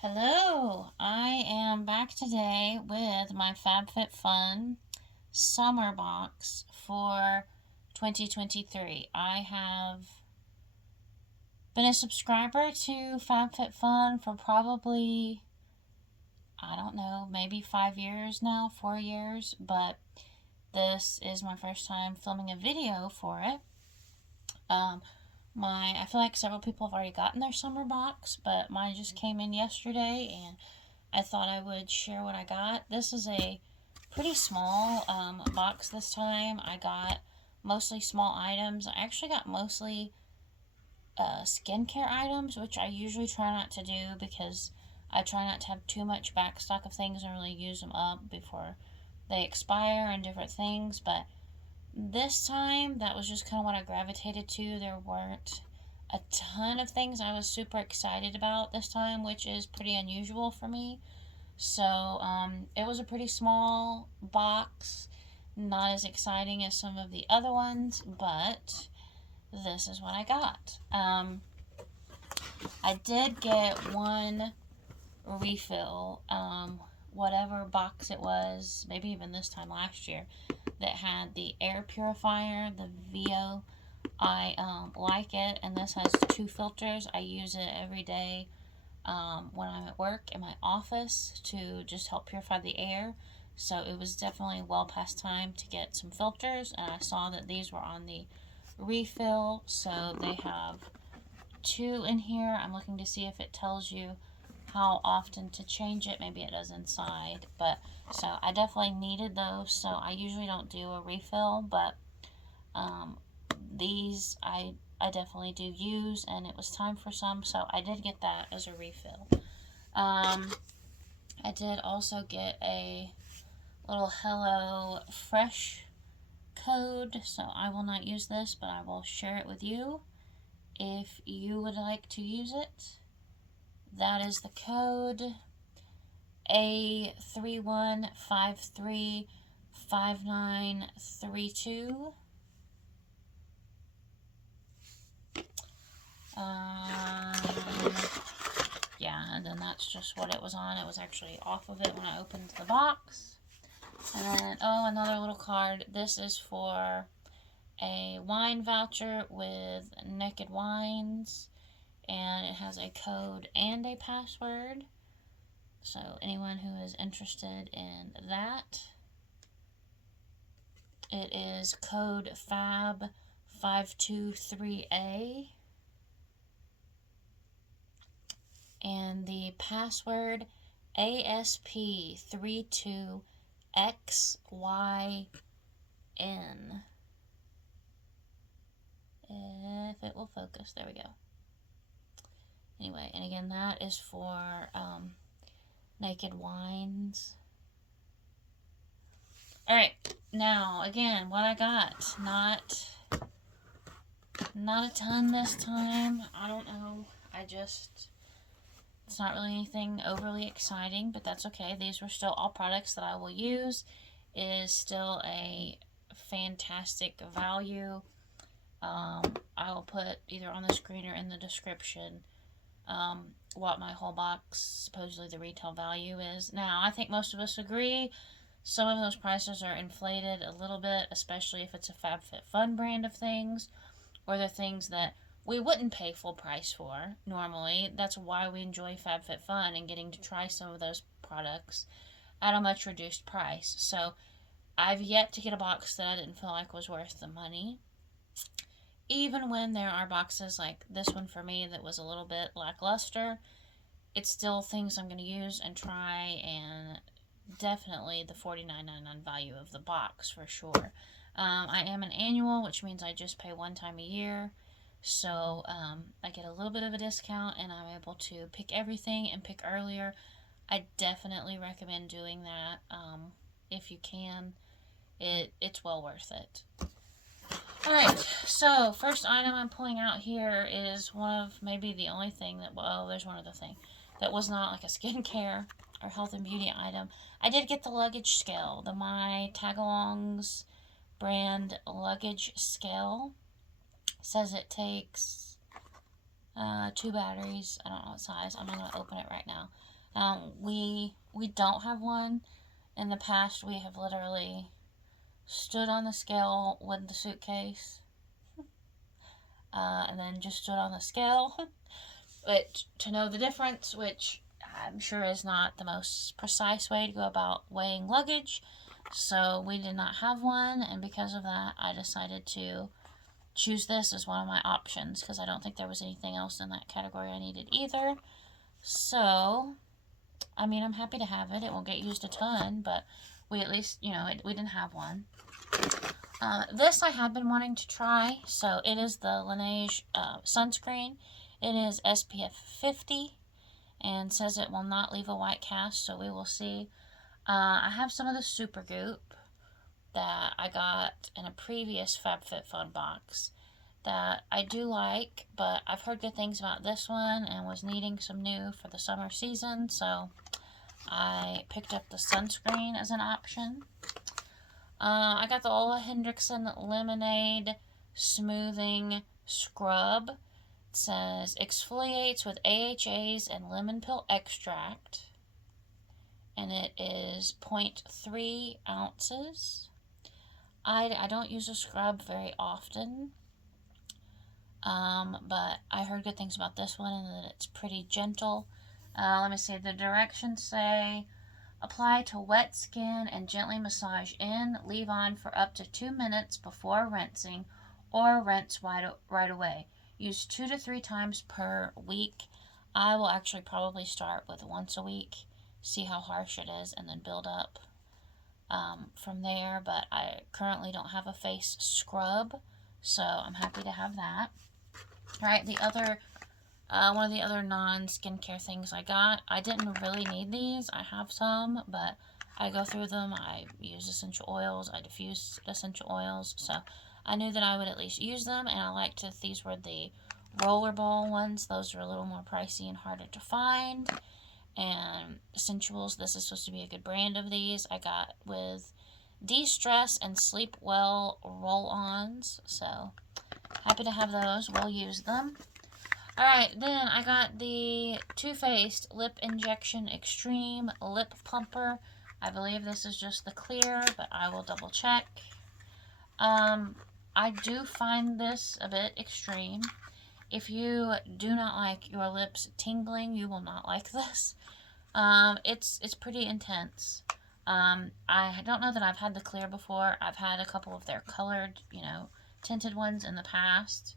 Hello, I am back today with my FabFitFun Summer box for 2023. I have been a subscriber to FabFitFun for probably, I don't know, maybe 5 years now, 4 years, but this is my first time filming a video for it. I feel like several people have already gotten their summer box, but mine just came in yesterday, and I thought I would share what I got. This is a pretty small box this time. I got mostly small items. I actually got mostly skincare items, which I usually try not to do because I try not to have too much back stock of things and really use them up before they expire and different things. But this time, that was just kind of what I gravitated to. There weren't a ton of things I was super excited about this time, which is pretty unusual for me. So, it was a pretty small box, not as exciting as some of the other ones, but this is what I got. I did get one refill, whatever box it was, maybe even this time last year, that had the air purifier, the VO. I like it, and this has 2 filters. I use it every day when I'm at work in my office to just help purify the air. So it was definitely well past time to get some filters, and I saw that these were on the refill, so they have 2 in here. I'm looking to see if it tells you how often to change it. Maybe it does inside, but so I definitely needed those. So I usually don't do a refill, but these I definitely do use, and it was time for some, so I did get that as a refill. I did also get a little Hello Fresh code, so I will not use this, but I will share it with you if you would like to use it. That is the code A31535932. Yeah, and then that's just what it was on. It was actually off of it when I opened the box. And then, another little card. This is for a wine voucher with Naked Wines, and it has a code and a password. So anyone who is interested in that, it is code FAB523A, and the password ASP32XYN. If it will focus, there we go. Anyway, and again, that is for Naked Wines. Alright, now, again, what I got. Not a ton this time. I don't know. It's not really anything overly exciting, but that's okay. These were still all products that I will use. It is still a fantastic value. I will put either on the screen or in the description what my whole box, supposedly the retail value is. Now, I think most of us agree some of those prices are inflated a little bit, especially if it's a FabFitFun brand of things, or the things that we wouldn't pay full price for normally. That's why we enjoy FabFitFun and getting to try some of those products at a much reduced price. So I've yet to get a box that I didn't feel like was worth the money. Even when there are boxes like this one for me that was a little bit lackluster, it's still things I'm going to use and try, and definitely the $49.99 value of the box for sure. I am an annual, which means I just pay one time a year. So I get a little bit of a discount, and I'm able to pick everything and pick earlier. I definitely recommend doing that if you can. It's well worth it. Alright, so first item I'm pulling out here is one of maybe the only thing that, there's one other thing that was not like a skincare or health and beauty item. I did get the luggage scale, the My Tagalongs brand luggage scale. It says it takes 2 batteries. I don't know what size. I'm not going to open it right now. We don't have one. In the past, we have literally stood on the scale with the suitcase, and then just stood on the scale, which to know the difference, which I'm sure is not the most precise way to go about weighing luggage. So we did not have one, and because of that, I decided to choose this as one of my options because I don't think there was anything else in that category I needed either. So, I mean, I'm happy to have it. It won't get used a ton, but we at least, you know, we didn't have one. This I have been wanting to try. So it is the Laneige sunscreen. It is SPF 50 and says it will not leave a white cast, so we will see. I have some of the Supergoop that I got in a previous FabFitFun box that I do like, but I've heard good things about this one and was needing some new for the summer season, so I picked up the sunscreen as an option. I got the Ole Hendrickson Lemonade Smoothing Scrub. It says exfoliates with AHAs and lemon peel extract, and it is 0.3 ounces. I don't use a scrub very often, but I heard good things about this one and that it's pretty gentle. Let me see. The directions say apply to wet skin and gently massage in. Leave on for up to 2 minutes before rinsing, or rinse right away. Use 2 to 3 times per week. I will actually probably start with once a week, see how harsh it is, and then build up from there. But I currently don't have a face scrub, so I'm happy to have that. Right, the other one of the other non-skincare things I got, I didn't really need these. I have some, but I go through them. I use essential oils. I diffuse essential oils, so I knew that I would at least use them, and I liked that these were the rollerball ones. Those are a little more pricey and harder to find. And Essentials, this is supposed to be a good brand of these. I got with De-Stress and Sleep Well roll-ons, so happy to have those. We'll use them. Alright, then I got the Too Faced Lip Injection Extreme Lip Plumper. I believe this is just the clear, but I will double check. I do find this a bit extreme. If you do not like your lips tingling, you will not like this. It's pretty intense. I don't know that I've had the clear before. I've had a couple of their colored, tinted ones in the past.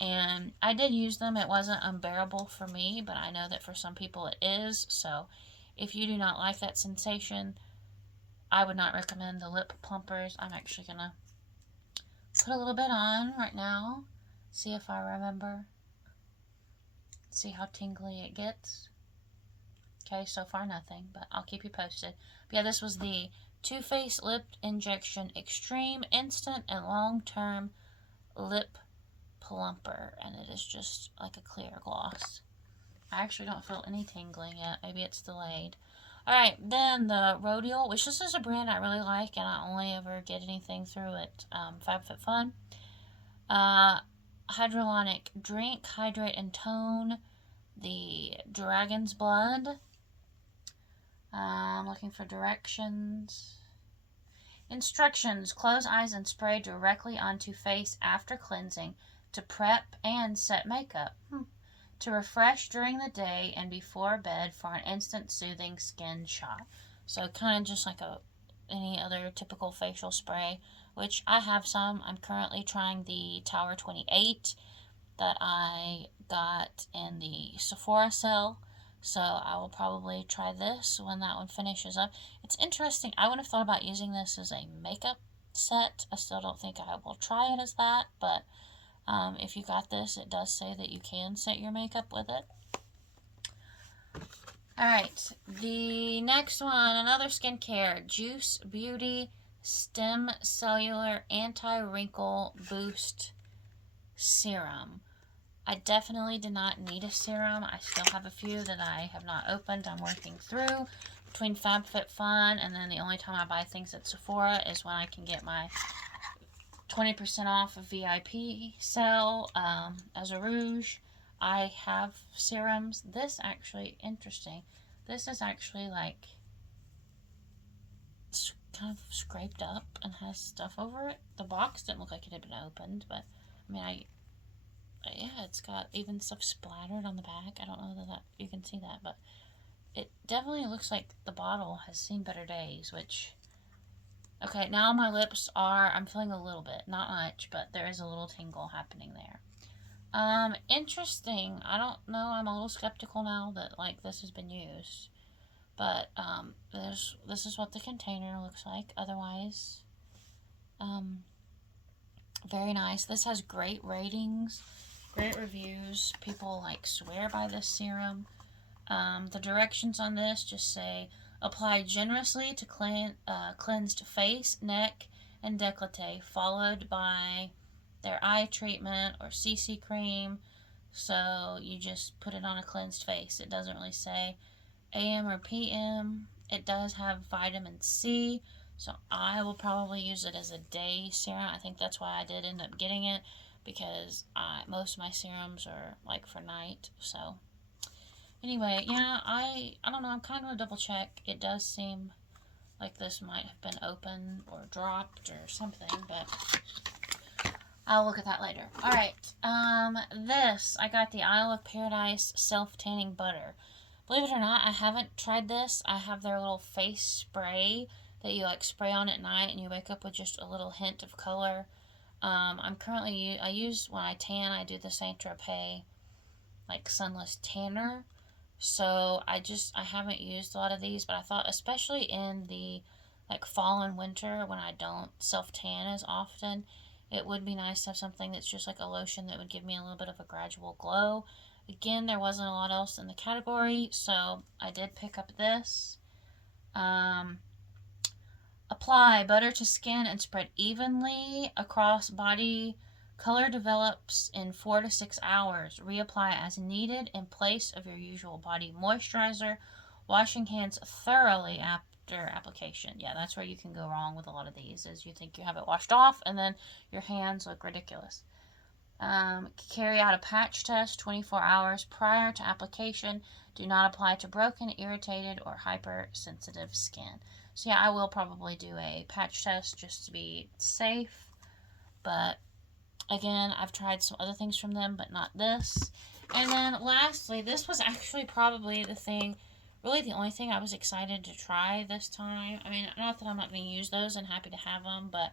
And I did use them. It wasn't unbearable for me, but I know that for some people it is. So if you do not like that sensation, I would not recommend the lip plumpers. I'm actually going to put a little bit on right now. See if I remember. See how tingly it gets. Okay, so far nothing, but I'll keep you posted. But yeah, this was the Too Faced Lip Injection Extreme Instant and Long-Term Lip Plumper, and it is just like a clear gloss. I actually don't feel any tingling yet. Maybe it's delayed. Alright, then the Rodial, which this is a brand I really like, and I only ever get anything through it. FabFitFun. Hydrolonic Drink, Hydrate and Tone. The Dragon's Blood. Looking for directions. Instructions. Close eyes and spray directly onto face after cleansing to prep and set makeup. To refresh during the day and before bed for an instant soothing skin shot. So kind of just like any other typical facial spray, which I have some. I'm currently trying the Tower 28 that I got in the Sephora sale. So I will probably try this when that one finishes up. It's interesting. I would have thought about using this as a makeup set. I still don't think I will try it as that, but if you got this, it does say that you can set your makeup with it. Alright, the next one, another skincare, Juice Beauty Stem Cellular Anti-Wrinkle Boost Serum. I definitely did not need a serum. I still have a few that I have not opened. I'm working through between FabFitFun, and then the only time I buy things at Sephora is when I can get my 20% off of VIP sale as a rouge. I have serums. This actually, interesting. This is actually like kind of scraped up and has stuff over it. The box didn't look like it had been opened, but I mean, yeah, it's got even stuff splattered on the back. I don't know that you can see that, but it definitely looks like the bottle has seen better days, which, okay, now my lips are, I'm feeling a little bit, not much, but there is a little tingle happening there. Interesting. I don't know, I'm a little skeptical now that, like, this has been used. But, this is what the container looks like. Otherwise, very nice. This has great ratings, great reviews. People, like, swear by this serum. The directions on this just say, apply generously to cleansed face, neck, and décolleté, followed by their eye treatment or CC cream. So you just put it on a cleansed face. It doesn't really say AM or PM. It does have vitamin C, so I will probably use it as a day serum. I think that's why I did end up getting it, because most of my serums are like for night. So anyway, yeah, I don't know, I'm kind of gonna double check. It does seem like this might have been open or dropped or something, but I'll look at that later. Alright, this, I got the Isle of Paradise Self-Tanning Butter. Believe it or not, I haven't tried this. I have their little face spray that you like spray on at night and you wake up with just a little hint of color. I use, when I tan, I do the Saint Tropez, like, sunless tanner. So I haven't used a lot of these, but I thought, especially in the, like, fall and winter when I don't self-tan as often, it would be nice to have something that's just like a lotion that would give me a little bit of a gradual glow. Again, there wasn't a lot else in the category, so I did pick up this. Apply butter to skin and spread evenly across body. Color develops in 4 to 6 hours. Reapply as needed in place of your usual body moisturizer. Washing hands thoroughly after application. Yeah, that's where you can go wrong with a lot of these, is you think you have it washed off and then your hands look ridiculous. Carry out a patch test 24 hours prior to application. Do not apply to broken, irritated, or hypersensitive skin. So yeah, I will probably do a patch test just to be safe. But again, I've tried some other things from them, but not this. And then lastly, this was actually probably really the only thing I was excited to try this time. I mean, not that I'm not going to use those and happy to have them, but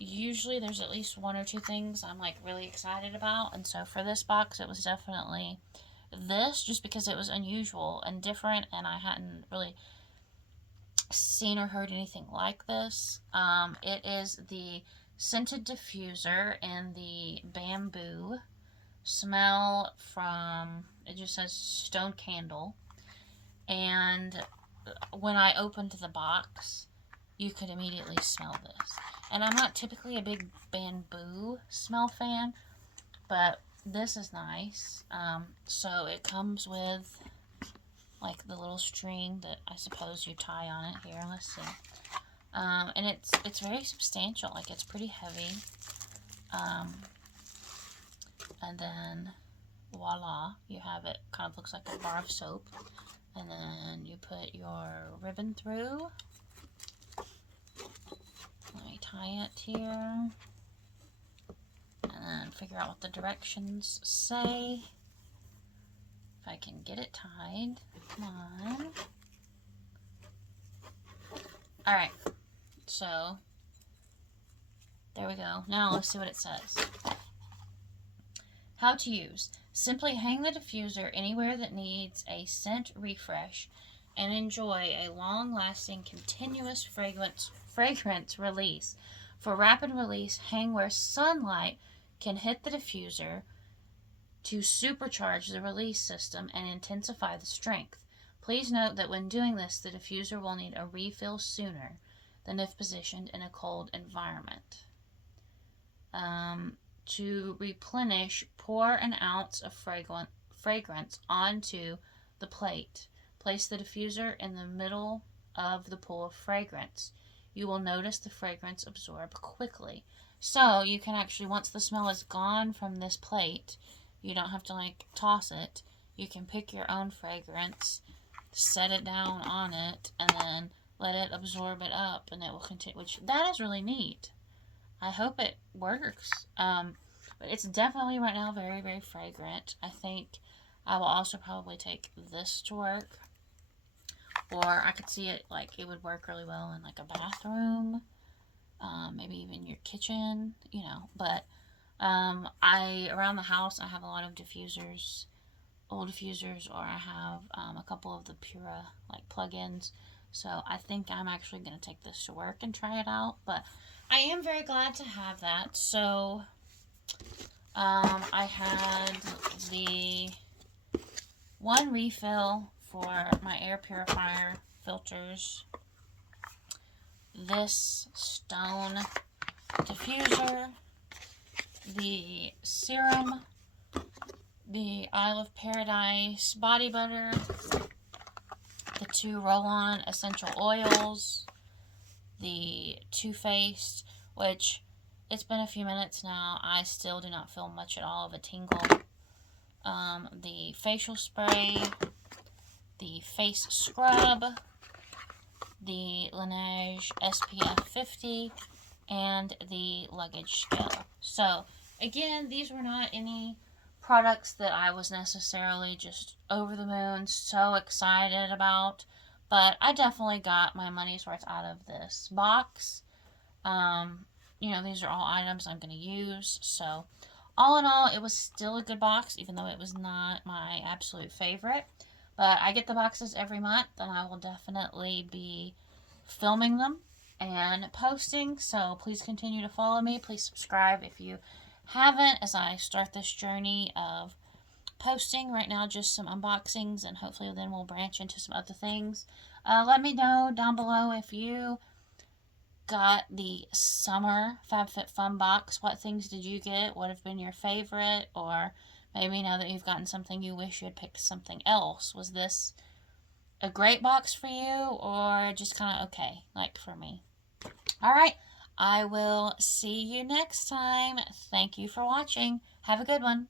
usually there's at least 1 or 2 things I'm like really excited about, and so for this box it was definitely this, just because it was unusual and different and I hadn't really seen or heard anything like this. It is the scented diffuser in the bamboo smell from, it just says stone candle, and when I opened the box you could immediately smell this. And I'm not typically a big bamboo smell fan, but this is nice. So it comes with like the little string that I suppose you tie on it here. Let's see. And it's very substantial. Like, it's pretty heavy. And then voila, you have it. Kind of looks like a bar of soap. And then you put your ribbon through. Let me tie it here. And then figure out what the directions say. If I can get it tied. Come on. Alright. So, there we go. Now let's see what it says. How to use. Simply hang the diffuser anywhere that needs a scent refresh and enjoy a long-lasting, continuous fragrance release. For rapid release, hang where sunlight can hit the diffuser to supercharge the release system and intensify the strength. Please note that when doing this, the diffuser will need a refill sooner than if positioned in a cold environment. To replenish, pour an ounce of fragrance onto the plate. Place the diffuser in the middle of the pool of fragrance. You will notice the fragrance absorb quickly. So you can actually, once the smell is gone from this plate, You don't have to like toss it. You can pick your own fragrance, set it down on it, and then let it absorb it up, and it will continue. Which that is really neat. I hope it works. But it's definitely right now very, very fragrant. I think I will also probably take this to work, or I could see it like it would work really well in like a bathroom, maybe even your kitchen, you know. But I around the house I have a lot of diffusers, old diffusers, or I have a couple of the Pura like plugins. So I think I'm actually going to take this to work and try it out. But I am very glad to have that. So I had the one refill for my air purifier filters, this stone diffuser, the serum, the Isle of Paradise body butter, the 2 roll-on essential oils, the Too Faced, which it's been a few minutes now. I still do not feel much at all of a tingle. The facial spray, the face scrub, the Laneige SPF 50, and the luggage scale. So, again, these were not any products that I was necessarily just over the moon, so excited about, but I definitely got my money's worth out of this box. You know, these are all items I'm going to use, so all in all, it was still a good box, even though it was not my absolute favorite. But I get the boxes every month, and I will definitely be filming them and posting. So please continue to follow me. Please subscribe if you haven't, as I start this journey of posting. Right now, just some unboxings, and hopefully then we'll branch into some other things. Let me know down below if you got the summer FabFitFun box. What things did you get? What have been your favorite? Or maybe now that you've gotten something, you wish you had picked something else. Was this a great box for you, or just kind of okay, like for me? Alright, I will see you next time. Thank you for watching. Have a good one.